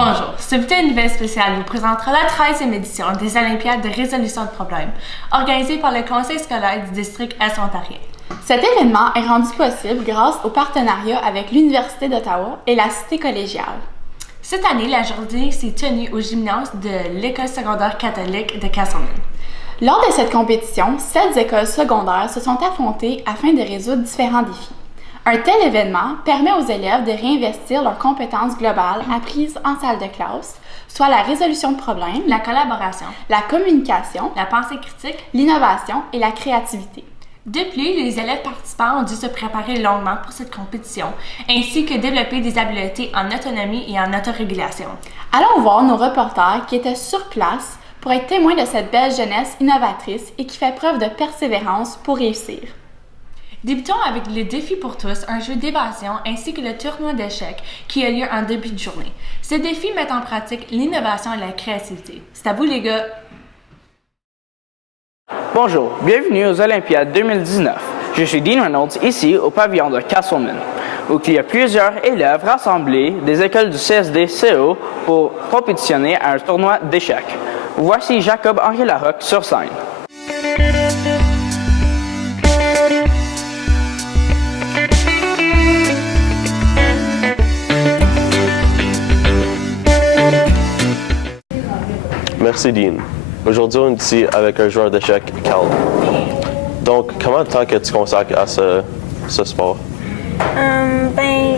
Bonjour, ce bulletin de nouvelles spécial vous présentera la 13e édition des Olympiades de résolution de problèmes, organisée par le Conseil scolaire du district Est-Ontarien. Cet événement est rendu possible grâce au partenariat avec l'Université d'Ottawa et la Cité collégiale. Cette année, la journée s'est tenue au gymnase de l'École secondaire catholique de Castleman. Lors de cette compétition, 7 écoles secondaires se sont affrontées afin de résoudre différents défis. Un tel événement permet aux élèves de réinvestir leurs compétences globales apprises en salle de classe, soit la résolution de problèmes, La collaboration, la communication, la pensée critique, l'innovation et la créativité. De plus, les élèves participants ont dû se préparer longuement pour cette compétition, ainsi que développer des habiletés en autonomie et en autorégulation. Allons voir nos reporters qui étaient sur place pour être témoins de cette belle jeunesse innovatrice et qui fait preuve de persévérance pour réussir. Débutons avec le défi pour tous, un jeu d'évasion ainsi que le tournoi d'échecs qui a lieu en début de journée. Ce défi met en pratique l'innovation et la créativité. C'est à vous les gars! Bonjour, bienvenue aux Olympiades 2019. Je suis Dean Reynolds ici au pavillon de Castleman, où il y a plusieurs élèves rassemblés des écoles du CSD-CO pour compétitionner à un tournoi d'échecs. Voici Jacob-Henri Larocque sur scène. Merci Dean. Aujourd'hui, on est ici avec un joueur d'échecs, Cal. Donc, comment de temps que tu consacres à ce sport?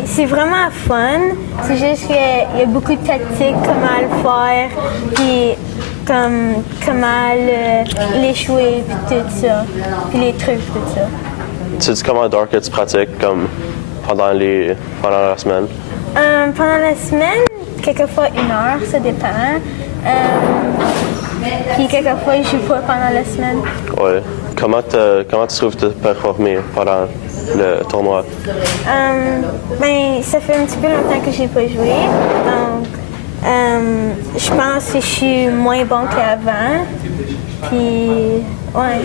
C'est vraiment fun. C'est juste qu'il y a beaucoup de tactiques, comment le faire, puis comment l'échouer, puis tout ça, puis les trucs, tout ça. Sais-tu comment d'heures que tu pratiques comme pendant la semaine? Pendant la semaine, quelquefois 1 heure, ça dépend. Puis quelquefois, je joue pas pendant la semaine. Oui. Comment tu trouves te performer pendant le tournoi? Ça fait un petit peu longtemps que j'ai pas joué. Donc, je pense que je suis moins bon qu'avant. Puis, ouais.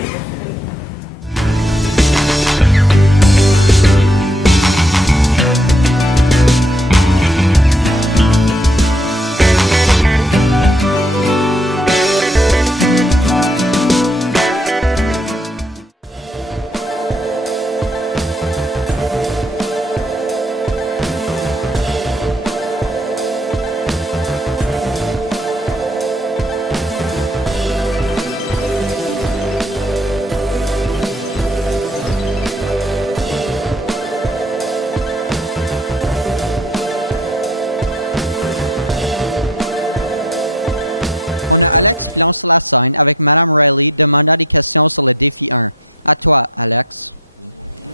On a Alex Plon sur la scène avec Madame Riley demandant des questions sur le défi 1. À toi, Alex.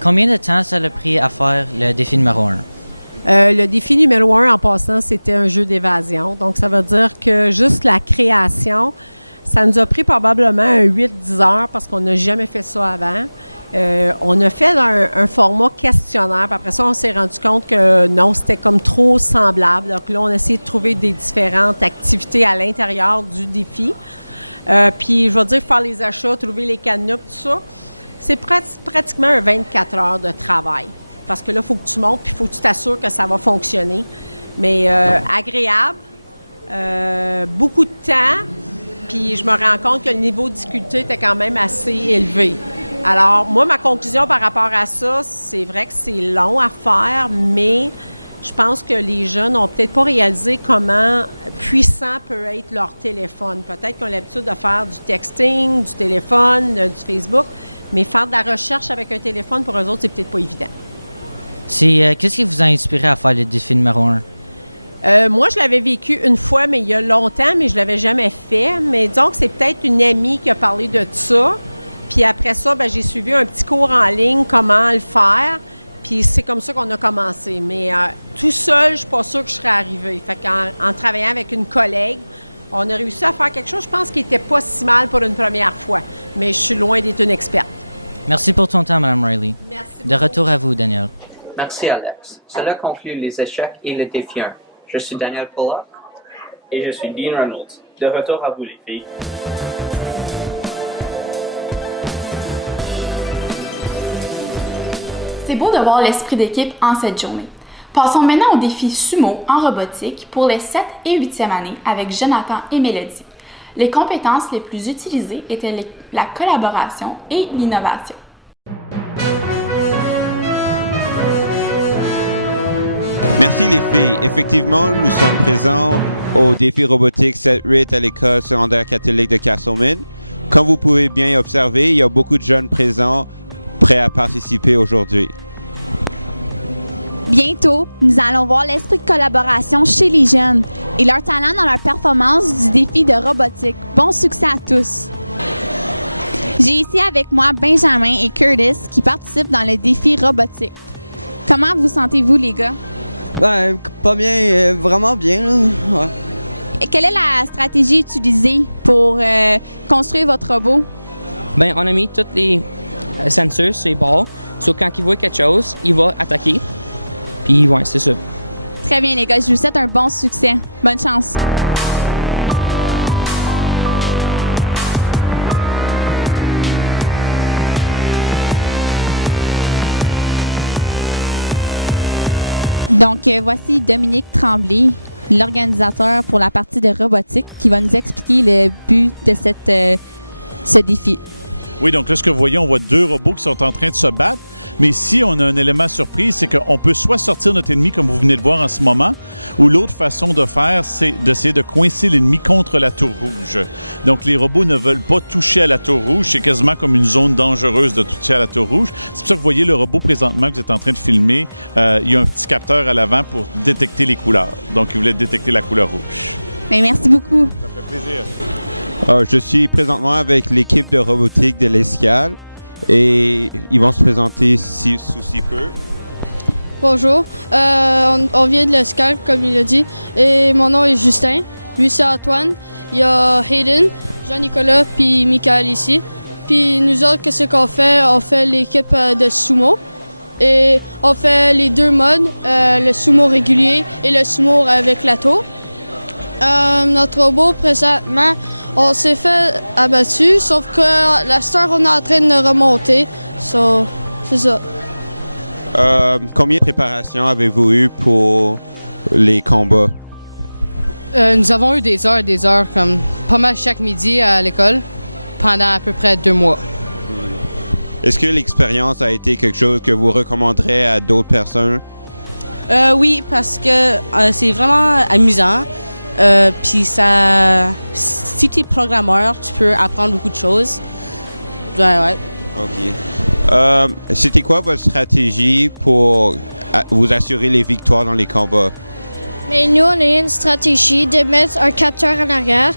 Combien de temps ça a pris à faire le défi numéro 1? Le défi numéro 1, en passant, c'était un jeu d'évasion. Donc, ça veut dire que juste la création, ça nous a pris probablement 8-10 heures parce qu'on n'a jamais fait ça avant. On a fait un format questionnaire, puis après ça, on s'est rendu compte que non, c'était comme trop semblable. Donc là, on a essayé de trouver des différentes activités à l'intérieur du défi. Puis, je vais dire, faire les achats, trouver les cadenas, tout ça, c'est pratiquement un 24 heures de travail. Parce que là, il faut que tu montes, puis il faut que tu t'assures que ça va fonctionner. Mais agréable, beaucoup de temps, puis je me rends compte que le niveau de difficulté était quand même assez élevé. Alors, moi, ma conclusion par rapport à ça, c'est vrai que c'est long à faire, mais je pense que les jeunes n'ont peut-être pas réalisé comment puissant peut être leur téléphone. Peut-être qu'ils ont l'habitude de faire du texting, du téléphone, du Facebook, mais faire de la recherche avec un téléphone, pour eux autres, c'est peut-être pas évident. Qu'est-ce qui vous a inspiré à faire le défi numéro 1? Moi, je l'avais vécu une fois, mais il y a longtemps, mais je l'avais jamais fait. Mais donc, c'est peut-être une amie qui a parlé de ça. Puis après ça, j'ai suivi un petit cours en ligne, comment le faire. Puis c'est comme ça qu'on a commencé. Mais tout seul, je suis pas sûre que je serais arrivée. Fait qu'en travaillant avec une collègue, on a réussi à faire quelque chose, je pense, qui était pas si mal pour une première fois. Mais je suis loin d'être une experte. Merci pour ton temps, Mme Riley. Merci. De retour à vous, Daniel. Merci, Alex. Cela conclut les échecs et le défi 1. Je suis Daniel Pollock. Et je suis Dean Reynolds. De retour à vous, les filles. C'est beau de voir l'esprit d'équipe en cette journée. Passons maintenant au défi sumo en robotique pour les 7 et 8e années avec Jonathan et Mélodie. Les compétences les plus utilisées étaient la collaboration et l'innovation. Merci les filles. Effectivement, nous sommes présents au défi robotique 7-8 à l'école secondaire catholique de Castleman. Comme vous pouvez bien observer, il y a beaucoup de jeunes présents prêts à participer aujourd'hui. Bientôt, nous allons voir l'esprit de collaboration chez les jeunes et leur talent dans leur performance du défi de robotique. Bon succès à tous! J'ai ici avec moi Benjamin et Curtis qui participent dans le défi robotique. Comment vous sentez-vous, les gars? Ben, pas bien, vraiment bien, là. Ouais. Et quelle est la stratégie utilisée pour construire votre robot? Ben, on a mis tous les sensors sur les bords. So, quand il voit quelque chose, il va attaquer. Puis, ouais, c'est ça. Très bien, les gars. Je vous souhaite un bon succès. Bonne chance. Donc, voici Dominique Tremblay, l'organisateur pour la partie de robotique, qui va nous expliquer le but de ce défi. Oui, donc là, ce que vous voyez, on voit deux robots qui sont en train de se battre. Mais ici, on a un élément surprise, c'est qu'on peut soit sortir notre ennemi, comme vous venez de voir en ce moment, ou l'autre façon de faire, c'est d'essayer de coincer l'ennemi contre la tour rouge. Donc, les robots ne veulent pas toucher à la tour rouge. C'est quasiment comme une zone dangereuse de toucher à la tour rouge. C'est pour ça que vous voyez le robot présentement que vous êtes en train de filmer. Il y a un petit capteur à l'avant pour détecter les couleurs. Donc, il voulait détecter la couleur rouge. Bien, merci beaucoup. Ça fait plaisir. Je suis présentement avec l'équipe de robotique de l'Escale et ils vont se présenter sous si peu. Bonjour, on vient de l'Escale, comme il a dit, et mon nom est Justin. Lui, c'est Antoine. Il y a Hayden, Jean-Nicolas, puis Michael ici. Puis nous autres, qu'est-ce qu'on fait? On fait l'équipe de sumo. Et on fait les deux modes, le sumo régulier et le sumo avec la tour. Notre robot, présentement, on s'est fait abattu, sauf que la star, on est en train de remonter. So, c'est ça. Combien de préparations avez-vous eu pour les combats? Nous avons eu des heures, comme pas mal chaque midi à l'école, pendant à peu près 2 mois. Est-ce que l'expérience a été quelque chose que vous recommanderez à d'autres personnes? Oui, parce que c'est vraiment amusant. Puis ça, si tu es programmeur, tu peux apprendre beaucoup de choses. Ouais. OK. C'était quoi votre stratégie pour vous assurer les victoires dans les combats? Mais nous, on a une stratégie de mettre un capteur en arrière.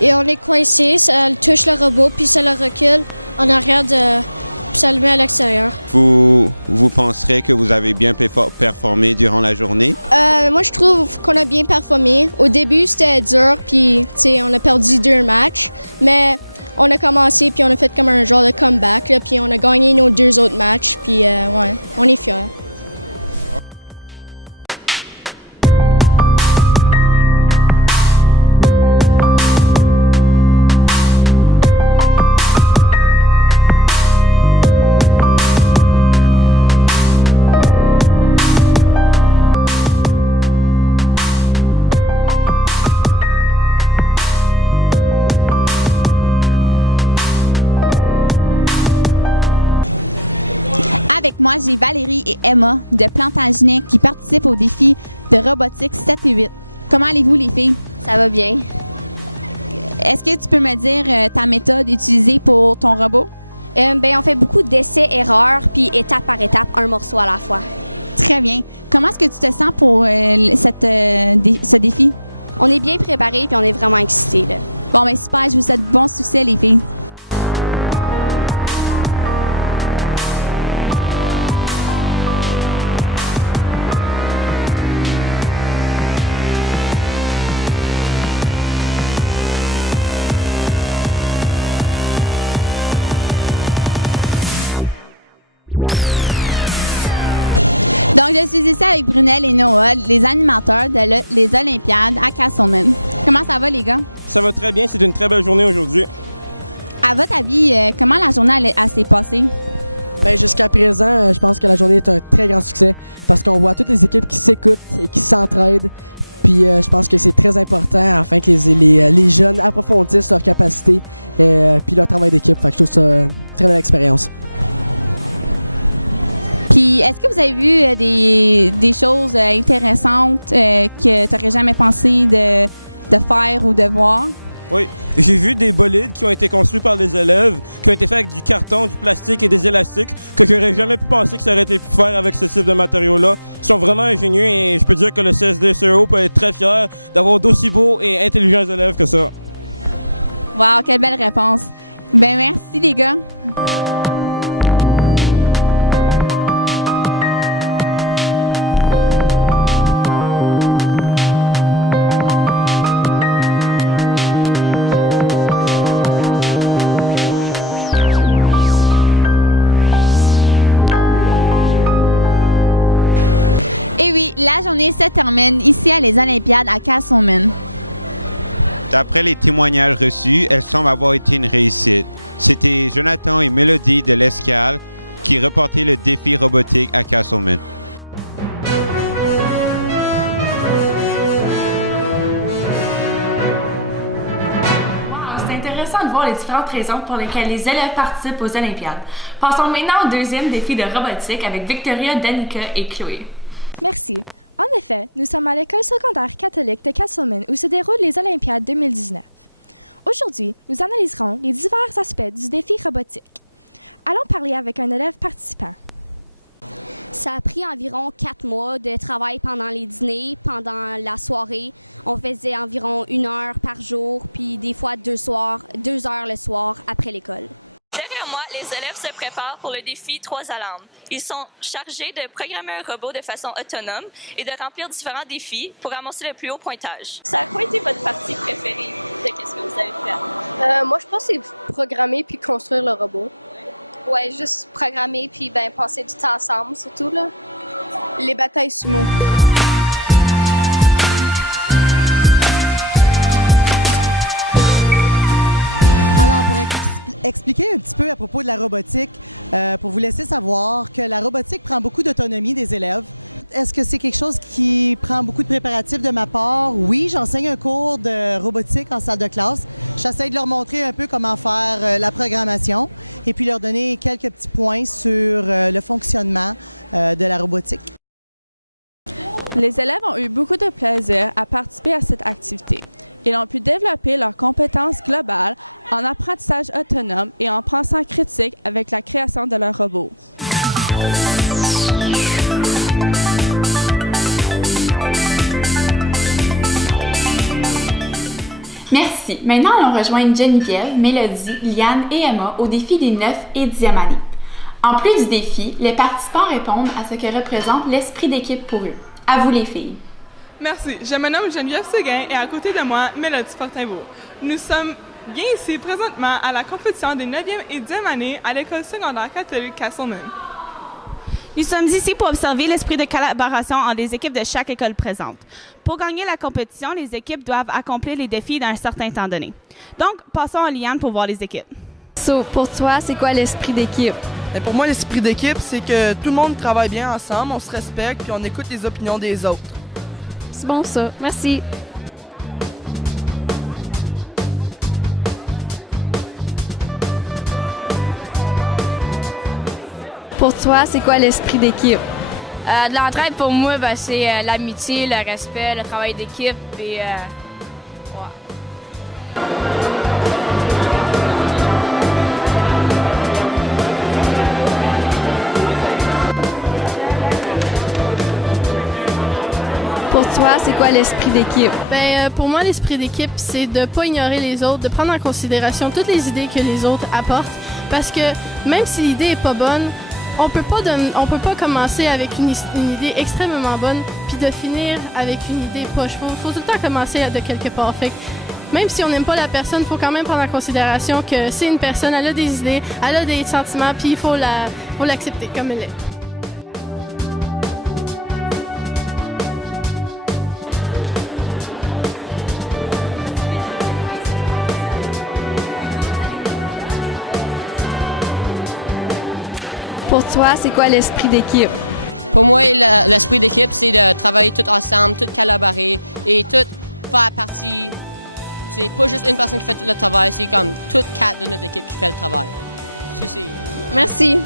Et on est coincé, ça touche le robot, puis ça le recule en arrière, puis ça le met à l'extérieur. Vous penserez que vous avez bien performé durant la journée? Moi, je trouve qu'on a bien performé. Au début, c'était dur, puis on a perdu 2 matchs. Mais on a commencé, puis on a fait comme un genre de comeback, là, puis on a gagné nos 2 autres matchs, puis ouais, on est fiers. Avec moi, j'ai Valérie et Emma de Plantagenet qui participent au défi de robotique 7 et 8. Comment allez-vous, les filles? Ça va bien. Est-ce que tu peux me dire ta méthode utilisée pour ton robot? On fait beaucoup d'essais-erreurs, puis étape par étape, un morceau à la fois. Très bien. Comment est-ce que tu te sens pour ce défi? On est bien préparés, puis on est vraiment excités. Là. Bon, ben super, je vous souhaite bon succès, les filles. Donc, je suis ici avec Brunel et Noah, les animateurs des Olympiades à Castleman. Comment ça va, les gars? Ça va très bien. C'est une très belle journée aujourd'hui. À votre avis, comment la journée elle s'est passée? Ben, jusqu'à présent, je pense que la journée est un très grand succès parce qu'on voit toutes les équipes qui s'écoutent et qui s'entraident. Puis je pense que c'est très important afin que les jeunes approfondissent leurs capacités puis leur travail d'équipe. Fait que je trouve ça une très belle expérience. Puis, est-ce que vous avez vu des choses intéressantes que tu n'aurais jamais pensé de faire ou de voir? Oui, j'ai vu des bolides qui ont été construits par les élèves, qui ont été faits avec du carton, du plastique et des élastiques, que j'aurais jamais pu penser que ça aurait été pu faire avec ce type de matériaux-là. Ils sont vraiment ingénieux et je peux dire que le CSD-CEO peut être très fier d'avoir d'aussi beaux et intelligents élèves que ça. Wow, quelle belle réponse. Ben merci les gars. La journée se termine ici à les Olympiades à Castleman. D'après les témoignages reçus, elle semble avoir été une réussite. C'était Jonathan et Mélodie de l'Escale qui reportaient le défi robotique à Castleman. C'est intéressant de voir les différentes raisons pour lesquelles les élèves participent aux Olympiades. Passons maintenant au deuxième défi de robotique avec Victoria, Danica et Chloé. Merci. En effet, nous sommes à l'école secondaire catholique de Castleman où se déroulent les Olympiades 2019. Aujourd'hui, nous analyserons les divers aspects du défi robotique. Allons parler avec un élève participant. Ça a pris environ 4 mois de travail pendant les dîners, pendant la soirée. On faisait environ 1 heure par jour, puis des fois 2 heures le soir après l'école. Derrière moi, les élèves se préparent pour le défi 3 alarmes. Ils sont chargés de programmer un robot de façon autonome et de remplir différents défis pour ramasser le plus haut pointage. Ça a quoi été votre partie préférée de ce que vous avez fait? Moi, je pense que c'est programmer puis construire le robot. Ouais, juste programmer puis passer du temps ensemble, surtout là. Les batailles sumo. Alors, pour expliquer un petit peu à propos de la robotique, pour vous laisser savoir que la robotique prend beaucoup d'autonomie des élèves. Est-ce que c'est quelque chose qui prend beaucoup de préparatifs de ma part? Oui, j'enseigne un cours de robotique en salle de classe. J'essaie de leur montrer un peu comment faire la programmation et puis leur donner quelques petits points sur le fonctionnement de la robotique. Les élèves ont eu beaucoup de plaisir à participer à cette activité. Ils ont pu développer leurs compétences globales en apprentissage autonome et en pensant critique avec la création de leur robot. Merci. Maintenant, allons rejoindre Geneviève, Mélodie, Liane et Emma au défi des 9 et 10e années. En plus du défi, les participants répondent à ce que représente l'esprit d'équipe pour eux. À vous les filles. Merci. Je me nomme Geneviève Séguin et à côté de moi, Mélodie Fortinbeau. Nous sommes bien ici présentement à la compétition des 9e et 10e années à l'école secondaire catholique Castleman. Nous sommes ici pour observer l'esprit de collaboration entre les équipes de chaque école présente. Pour gagner la compétition, les équipes doivent accomplir les défis dans un certain temps donné. Donc, passons à Liane pour voir les équipes. Pour toi, c'est quoi l'esprit d'équipe? Pour moi, l'esprit d'équipe, c'est que tout le monde travaille bien ensemble, on se respecte puis on écoute les opinions des autres. C'est bon ça. Merci. Pour toi, c'est quoi l'esprit d'équipe? De l'entraide, pour moi, c'est l'amitié, le respect, le travail d'équipe et Pour toi, c'est quoi l'esprit d'équipe? Pour moi, l'esprit d'équipe, c'est de ne pas ignorer les autres, de prendre en considération toutes les idées que les autres apportent. Parce que même si l'idée n'est pas bonne, on peut pas commencer avec une idée extrêmement bonne puis de finir avec une idée poche. Faut tout le temps commencer de quelque part. Fait que même si on n'aime pas la personne, il faut quand même prendre en considération que c'est une personne, elle a des idées, elle a des sentiments, puis il faut l'accepter comme elle est. Pour toi, c'est quoi l'esprit d'équipe? Pour moi, l'esprit d'équipe, c'est de travailler tout ensemble, tout collaborer et tout faire partie. C'est pas juste une personne qui fait tout le travail, c'est comme toutes 4 de notre équipe qui fait le travail. Merci.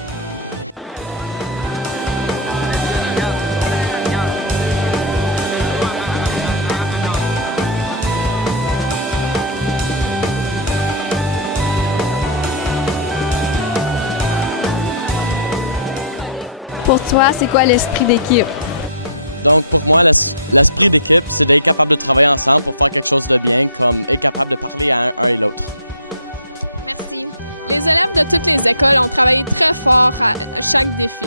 Pour toi, c'est quoi l'esprit d'équipe? Donc pour moi, l'esprit d'équipe, c'est d'être capable de travailler ensemble pour faire quelque chose de bien, comme être capable de parler à un et l'autre. Merci. Les élèves de toutes les écoles ont travaillé très fort à chaque défi.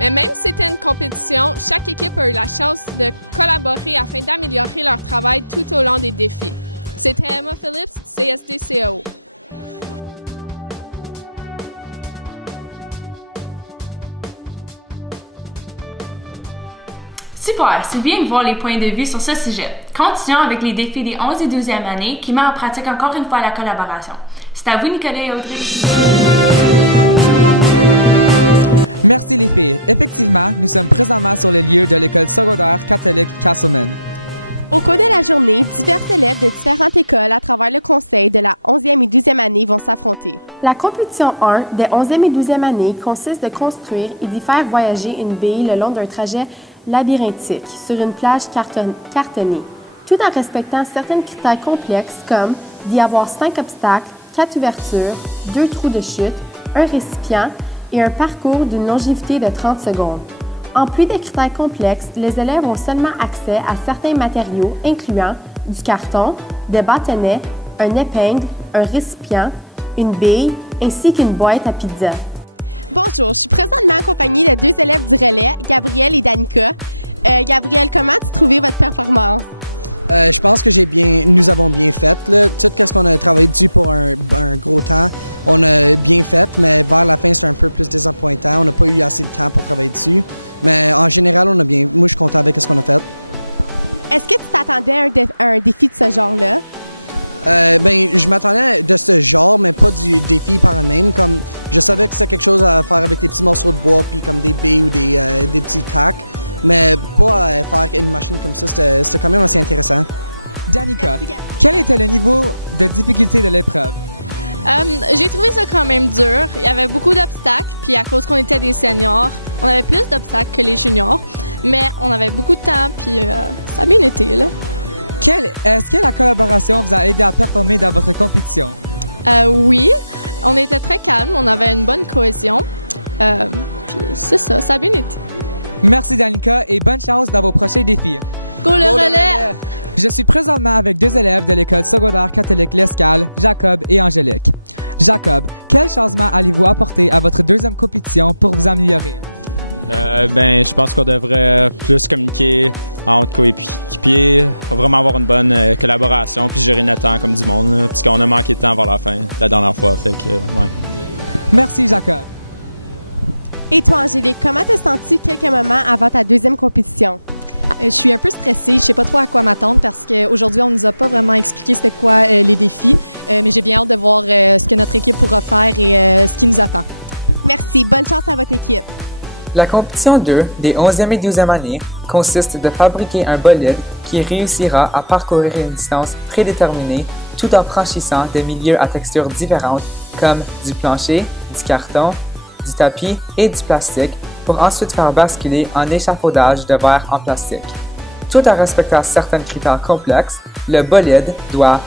Mais même si c'était une compétition, chaque équipe a eu la chance de collaborer afin d'améliorer leur travail tout au long des défis. C'était Emma Phillips, CSD-CAO. Super, c'est bien de voir les points de vue sur ce sujet. Continuons avec les défis des 11 et 12e années qui mettent en pratique encore une fois la collaboration. C'est à vous, Nicolas et Audrey. Merci les filles. Effectivement, nous sommes présentement sur le lieu de l'école secondaire catholique Castleman. Au cours de la journée, divers élèves de différentes écoles à travers le conseil de la 11e et 12e année vont s'affronter. La compétition 1 des 11e et 12e années consiste de construire et d'y faire voyager une bille le long d'un trajet labyrinthique sur une plage cartonnée, tout en respectant certains critères complexes comme d'y avoir 5 obstacles, 4 ouvertures, 2 trous de chute, un récipient et un parcours d'une longévité de 30 secondes. En plus des critères complexes, les élèves ont seulement accès à certains matériaux incluant du carton, des bâtonnets, un épingle, un récipient, une bille ainsi qu'une boîte à pizza. Bonjour, je suis présentement accompagnée de 2 élèves du relais, Gabriel et Danica. Gabriel, comment as-tu trouvé votre performance? Je pense que nous avons bien fait. Là. Tout ce qu'on a travaillé dessus pour un gros temps, on a bien fait, mais vers la fin, c'est un peu plus désappointant. On n'a pas eu assez de temps pour travailler dessus. Mais en général, on a bien. Moi, je suis content avec ce qu'on a fait. Est-ce que tu t'attendais à un défi de ce genre-là? Je m'attendais de ce genre, mais pas du défi par même. Comme je savais que c'était quelque chose à faire avec des petits morceaux de bois, puis comme des billes ou des petits tacs, mais pas faire une machine comme ça. C'était quand même assez intéressant. Danica, quel était le niveau de difficulté de l'épreuve? J'ai trouvé ça quand même dur. Il y avait beaucoup d'obstacles, puis à cause qu'on était des seniors, on avait plus d'obstacles que les juniors, mais on avait beaucoup de temps, puis ça a bien été, là. Est-ce que la collaboration vous a aidé à performer dans votre compétition? Oui, on était très calmes, on avait une bonne cohésion, puis c'est ça, ça a bien été. Merci Danica et bonne chance dans vos prochains défis. Go le relais! Je suis présentement avec 2 élèves de l'école secondaire catholique L'Escale, Jacob et Angélique. Jacob, quel changement allez-vous apporter à votre 2e compétition pour vous améliorer? Je pense qu'on devrait plus communiquer entre coéquipiers, vraiment avoir une bonne collaboration, puis gérer notre temps comme du monde, là, puisqu'on a manqué de temps vers la fin, la dernière fois, fait que, ouais. Merci, Jacob. Et toi, Angélique, comment t'as senti quelques moments avant ta 2e compétition? Je suis un peu stressée, je sais pas trop à quoi m'attendre parce qu'aujourd'hui, on nous a pas vraiment expliqué c'était quoi les défis, mais j'ai bien hâte de voir ce que notre équipe pourra faire et ce qui nous attend. Merci, bonne chance à votre équipe. La compétition 2 des 11e et 12e années consiste de fabriquer un bolide qui réussira à parcourir une distance prédéterminée tout en franchissant des milieux à textures différentes comme du plancher, du carton, du tapis et du plastique pour ensuite faire basculer en échafaudage de verre en plastique. Tout en respectant certains critères complexes, le bolide doit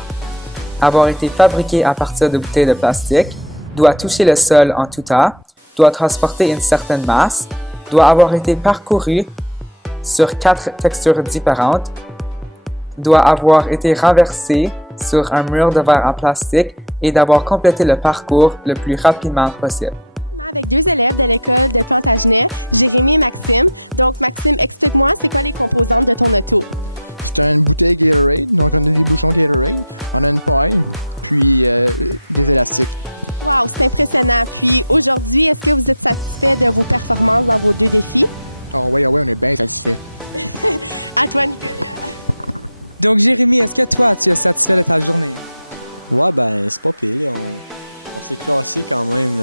avoir été fabriqué à partir de bouteilles de plastique, doit toucher le sol en tout temps, doit transporter une certaine masse, doit avoir été parcouru sur 4 textures différentes, doit avoir été renversé sur un mur de verre en plastique et d'avoir complété le parcours le plus rapidement possible. Avec 2 élèves de l'école de Plantagenet, Jérémy et Maxime. Donc, Maxime, explique-moi, c'est quoi les composantes de ton auto? C'est une bouteille Gatorade, donc on a des bouchons Gatorade, on a une paille, puis des élastiques. Wow, c'est impressionnant. Puis aujourd'hui, est-ce que vous êtes satisfait de vos performances dans vos 2 défis? Oh oui, on est bien satisfait. À toi, Nicolas. Donc, Jérémy, est-ce que toi, tu es satisfait de ta journée? Ouais, c'est pas pire. On s'est classé quand même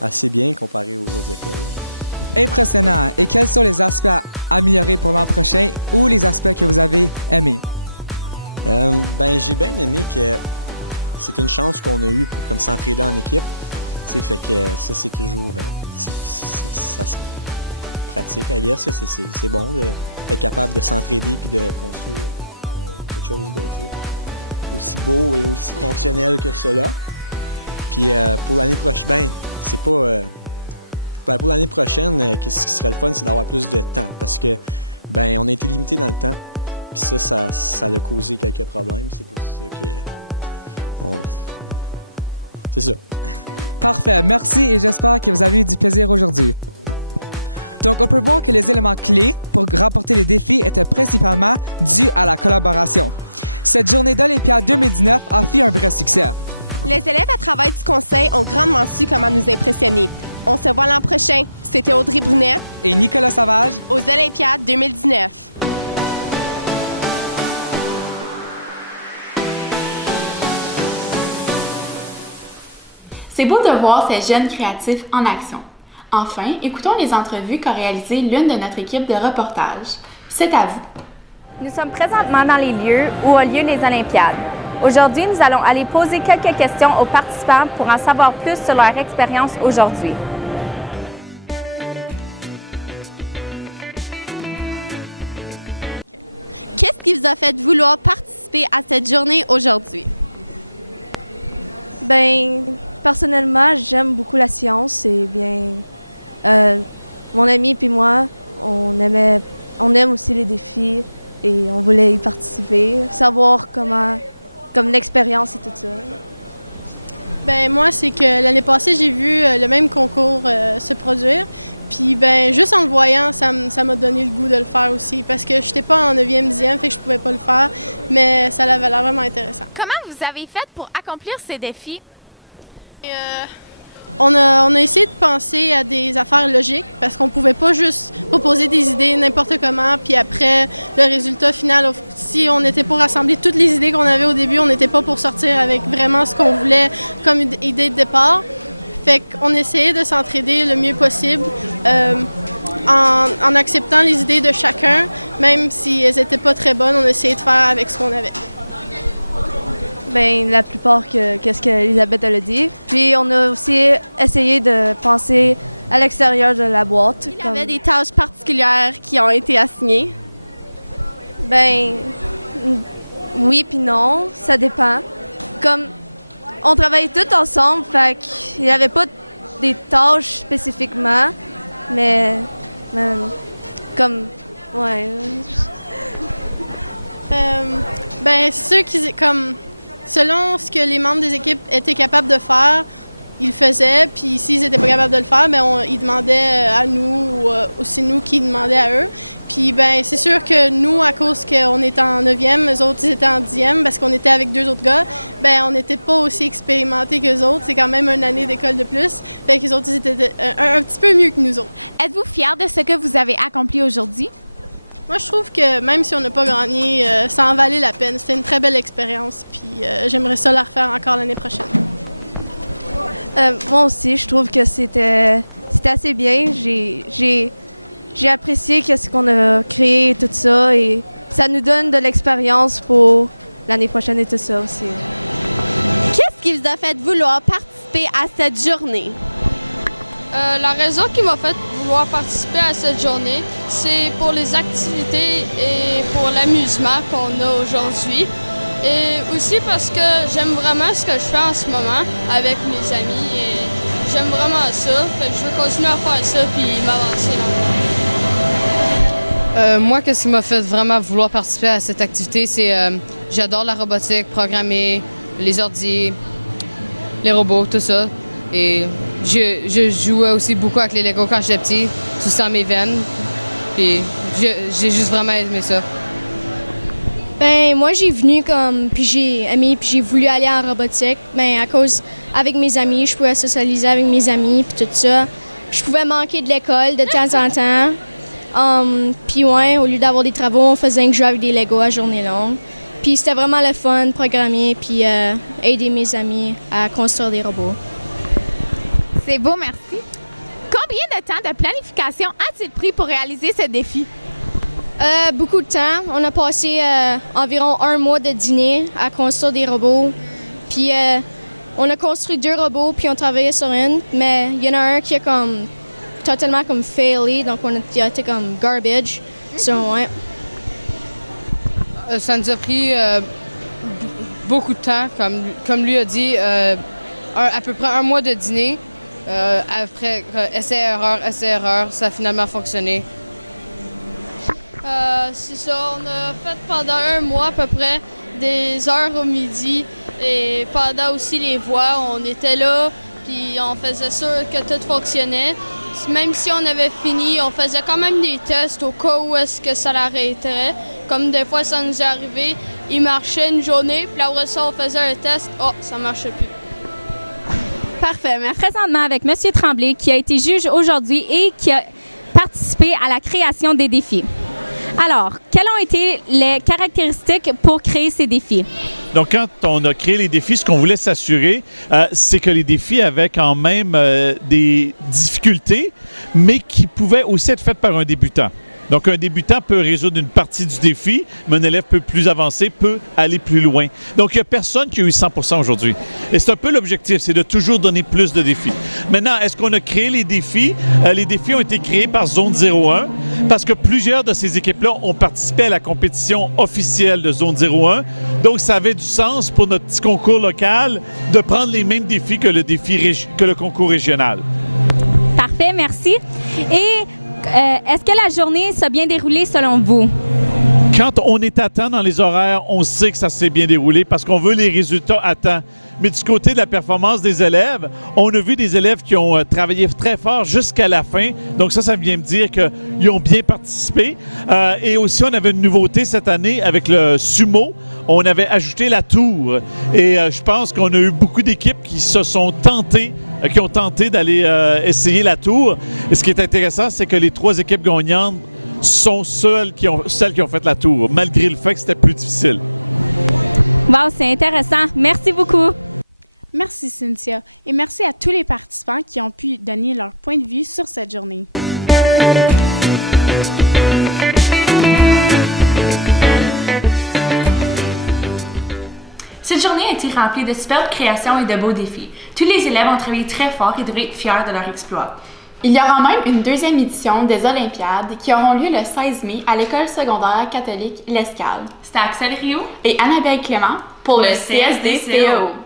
assez bien comparé aux autres écoles. Impressionnant. Et quels sont les aspects à améliorer pour l'an prochain ou les aspects que vous avez aimés? J'ai bien aimé que c'est une chance qu'on a eue pour comme s'entraider en équipe. T'sais, fait que ça, c'est toujours... ça se pratique, I guess, que c'est bon d'être capable de s'entraider puis de construire quelque chose aussi beau et aussi fonctionnel que cela. Puis pour l'année prochaine, pour l'année prochaine, ce qui serait le fun, c'est d'avoir plus de temps parce que on a été limité dans le temps. Puis ça a causé quelques problèmes. C'est pour ça que c'est ça. Parfait, merci et j'espère que vous avez eu du plaisir aujourd'hui. Donc, on peut voir que les éléments clés pour remporter les défis étaient principalement dus à la collaboration. Cette journée d'Olympiade 2019 a fait un vrai succès. Les élèves à travail du conseil ont grandement su comment nous impressionner. On se voit l'an prochain. C'était Audrey Brunet et Nicolas Savage aux Olympiades 2019. C'est beau de voir ces jeunes créatifs en action. Enfin, écoutons les entrevues qu'a réalisées l'une de notre équipe de reportage. C'est à vous. Nous sommes présentement dans les lieux où ont lieu les Olympiades. Aujourd'hui, nous allons aller poser quelques questions aux participants pour en savoir plus sur leur expérience aujourd'hui. Qu'est-ce qui vous a fait vouloir participer à cette journée aujourd'hui? Personnellement, j'aime beaucoup la science et mon ami puis moi, on aime aussi les défis et on voulait y participer, savoir comme l'expérience et tout ça. Moi, c'est que l'année passée, j'ai vu le même concours se produire. Puis, juste en le voyant, ça m'a donné le goût de le faire aussi. Parce que je n'étais pas en 9e, 10e, fait que je pouvais pas le faire. Mais ça avait l'air vraiment intéressant. Comment vous avez fait pour accomplir ces défis? On a essayé de penser à des affaires logiques parce qu'on pouvait pas juste proposer des idées n'importe comment, puis après, le résultat final, si on était pour rassembler toutes les idées qu'on avait au début, on n'était pas pour sortir avec vraiment ce qu'on voulait comme idée de départ. Fait qu'on essayait de s'entraider le mieux possible en acceptant les idées de chacun, même si elles n'étaient pas très bonnes, on essayait de faire avec ce qu'on avait. La plupart qu'est-ce qu'Elisabeth a dit. Puis on a aussi essayé de penser à l'extérieur de la boîte. Il y avait des tâches particulières qui ont été assignées? Oui puis non, ça dépend. Comme on travaillait tous ensemble, fait qu'il n'y avait pas des tâches spécifiquement, mais ouais. Ceux qui selon ce que les membres des équipes étaient capables de faire, ils le faisaient, puis s'ils n'étaient pas capables de le faire, ils demandaient à nous, ou c'est nous qui demandaient à eux. Puis c'est sûr que nous, à cause qu'on était en 9e, eux autres ils étaient en 10e, parce qu'on était avec 2 autres gars, on n'était pas aussi expérimentés qu'eux autres. C'est quand même une année d'école de plus. Fait qu'eux autres, ils étaient un petit peu mieux que nous autres. Êtes-vous fiers de ce que vous avez accompli aujourd'hui? Moi, je trouve que même si on n'a pas gagné, ça en valait la peine. C'était une très belle expérience, puis j'aimerais ça la refaire encore l'année prochaine. Moi aussi, je trouve que c'était assez bien. J'ai apprécié ce qu'on a créé et tout ça, et ça nous donne de l'expérience pour l'année prochaine et tout ça aussi. Qu'est-ce qui vous a fait vouloir participer à cette journée? La raison qui m'a fait vouloir participer à cette journée, c'est pour les activités et pour l'amusement qu'on a aujourd'hui. Et aussi parce que j'aime vraiment ce que je fais en ce moment avec mes amis et j'aime vraiment ça. Fait que je veux continuer à faire ça puis m'avancer dans le Moi, qu'est-ce qui m'a fait vraiment vouloir participer à cette activité, c'est j'adore la robotique, programmer, les ordi, les robots, tout ça. Et je jouais aussi beaucoup avec les Lego quand j'étais petit, tout ça dans mes veines. Puis j'ai juste vraiment aimé ça. Moi j'ai venu puis j'ai aimé, puis j'ai voulu aller en robotique. À cause, avec mes amis, je pouvais socialiser avec mes amis, puis tout ça. Je pouvais manquer de l'école de temps en temps. Puis ouais, au lieu d'avoir des travaux, on faisait que jouer avec des Lego à journée longue. Puis c'était vraiment le fun, programmer, puis aider mes amis à construire des robots. C'est beau, merci. Combien de temps de planification a-t-il pris pour réaliser ce défi? Beaucoup de temps. On a passé environ 1 mois de dîner à construire des robots. Puis on a construit 2 robots, puis on travaillait sur une. Mais il y en a un qui a comme totalement comme failé, donc il a été comme garbage. Ouais. Ça nous a pris beaucoup de temps, comme lui a dit, à peu près 1 mois de dîner. Après essai-erreur, ça a finalement fonctionné. C'est ça, on a fait pendant 1 mois à peu près des heures au midi et pendant aussi les voix, on était là puis on faisait sûr que tout fonctionnait. Même si on avait fini, on faisait quand même des tests au cas où est-ce que ça l'arrêterait. Comme des fois ça nous est arrivé, il marchait une journée, puis après ça on faisait un test, ça marchait plus. Parfait. Merci. Présentement avec M. Tremblay qui a été juge aujourd'hui et qui a participé à la création des défis. Alors, quelles ont été les caractéristiques pour créer ces défis? Donc, quand on a créé les défis, ce qu'on voulait s'assurer, c'est que les défis avaient quand même des difficultés, mais qui pouvaient aussi être faites par un débutant. Donc, un débutant peut résoudre une partie du défi, mais un élève plus avancé peut aller plus loin. Donc, il n'y a personne qui a eu 100% aujourd'hui. Et c'est un peu l'objectif, c'est de toujours donner plus de défis. Maintenant, est-ce qu'on a créé les défis? Les défis ont été créés par Zone 01 parce que plusieurs de ces équipes-là ont participé à la compétition officielle de Zone 01. Donc, ça avait du sens pour notre petit concours local de prendre les mêmes défis que le concours régional. Parfait, merci. Et est-ce que la journée s'est bien déroulée selon vous? Quand on est à temps dans les horaires, on sait que ça s'est bien déroulé parce qu'on veut les résultats à temps. Mais du côté de la performance des élèves, on a vu des élèves qui ont travaillé très fort jusqu'à la fin. Donc ça vient me dire qu'ils ont bien participé. Et aussi, on avait une nouveauté cette année avec le sumo. On avait ajouté la tour. Et je pense qu'on a eu beaucoup d'équipes qui ont tenté d'aller essayer la tour. Et ce qui est intéressant, c'est que les 3 équipes gagnantes sont celles qui ont fait la tour, malgré le fait que c'était plus difficile. Wow, c'est intéressant. Merci beaucoup. Merci Cynthia et merci à tous les participants qui ont pu donner leur point de vue sur cette journée. Cette journée a été remplie de superbes créations et de beaux défis. Tous les élèves ont travaillé très fort et devraient être fiers de leur exploit. Il y aura même une 2e édition des Olympiades qui auront lieu le 16 mai à l'école secondaire catholique L'Escale. C'était Axel Rio et Annabelle Clément pour le CSD-CEO.